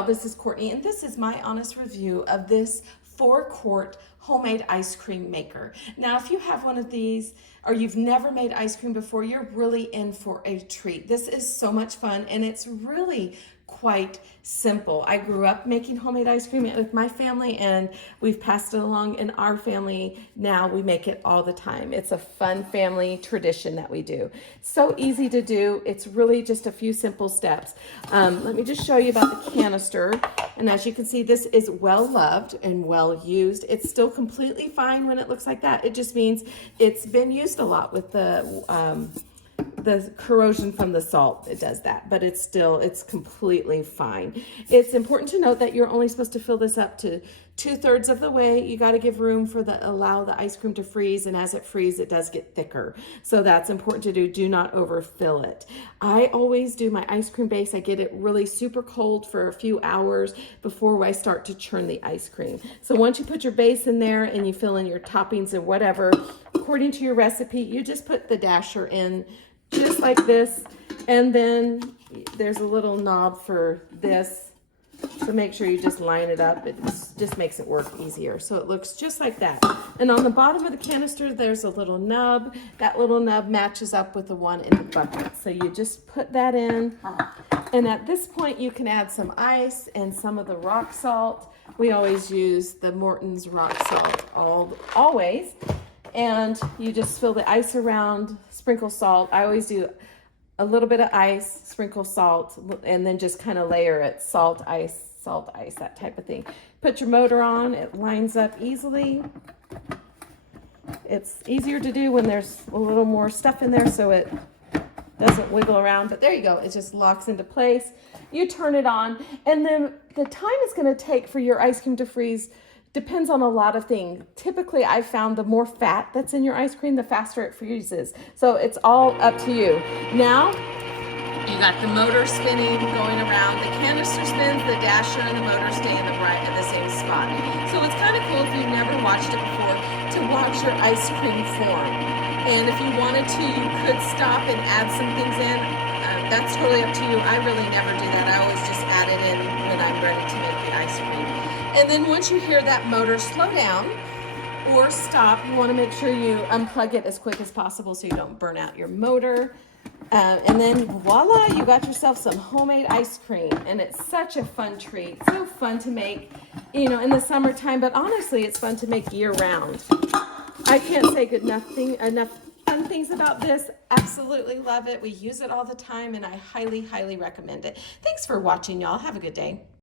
y'all, this is Courtney, and this is my honest review of this 4-quart homemade ice cream maker. Now, if you have one of these or you've never made ice cream before, you're really in for a treat. This is so much fun, and it's really quite simple. I grew up making homemade ice cream with my family, and we've passed it along in our family. Now we make it all the time. It's a fun family tradition that we do. So easy to do. It's really just a few simple steps. Let me just show you about the canister. And as you can see, this is well loved and well used. It's still completely fine when it looks like that. It just means it's been used a lot with the corrosion from the salt. It does that, but it's completely fine. It's important to note that you're only supposed to fill this up to 2/3 of the way. You got to give room for allow the ice cream to freeze, and as it freezes, it does get thicker. So that's important to do. Do not overfill it. I always do my ice cream base. I get it really super cold for a few hours before I start to churn the ice cream. So once you put your base in there and you fill in your toppings and whatever, according to your recipe, you just put the dasher in just like this, and then there's a little knob for this, so make sure you just line it up. It just makes it work easier. So it looks just like that. And on the bottom of the canister, there's a little nub. That little nub matches up with the one in the bucket. So you just put that in, and at this point you can add some ice and some of the rock salt. We always use the Morton's rock salt, always. And you just fill the ice around, sprinkle salt. I always do a little bit of ice, sprinkle salt, and then just kind of layer it, salt, ice, that type of thing. Put your motor on, it lines up easily. It's easier to do when there's a little more stuff in there so it doesn't wiggle around, but there you go. It just locks into place. You turn it on, and then the time it's gonna take for your ice cream to freeze depends on a lot of things. Typically, I've found the more fat that's in your ice cream, the faster it freezes. So it's all up to you. Now, you got the motor spinning, going around. The canister spins, the dasher and the motor stay in the same spot. So it's kind of cool if you've never watched it before to watch your ice cream form. And if you wanted to, you could stop and add some things in. That's totally up to you. I really never do that. I always just add it in when I'm ready to make the ice cream. And then once you hear that motor slow down or stop, you want to make sure you unplug it as quick as possible so you don't burn out your motor. And then voila, you got yourself some homemade ice cream. And it's such a fun treat. So fun to make, in the summertime, but honestly, it's fun to make year round. I can't say enough fun things about this. Absolutely love it. We use it all the time, and I highly, highly recommend it. Thanks for watching, y'all. Have a good day.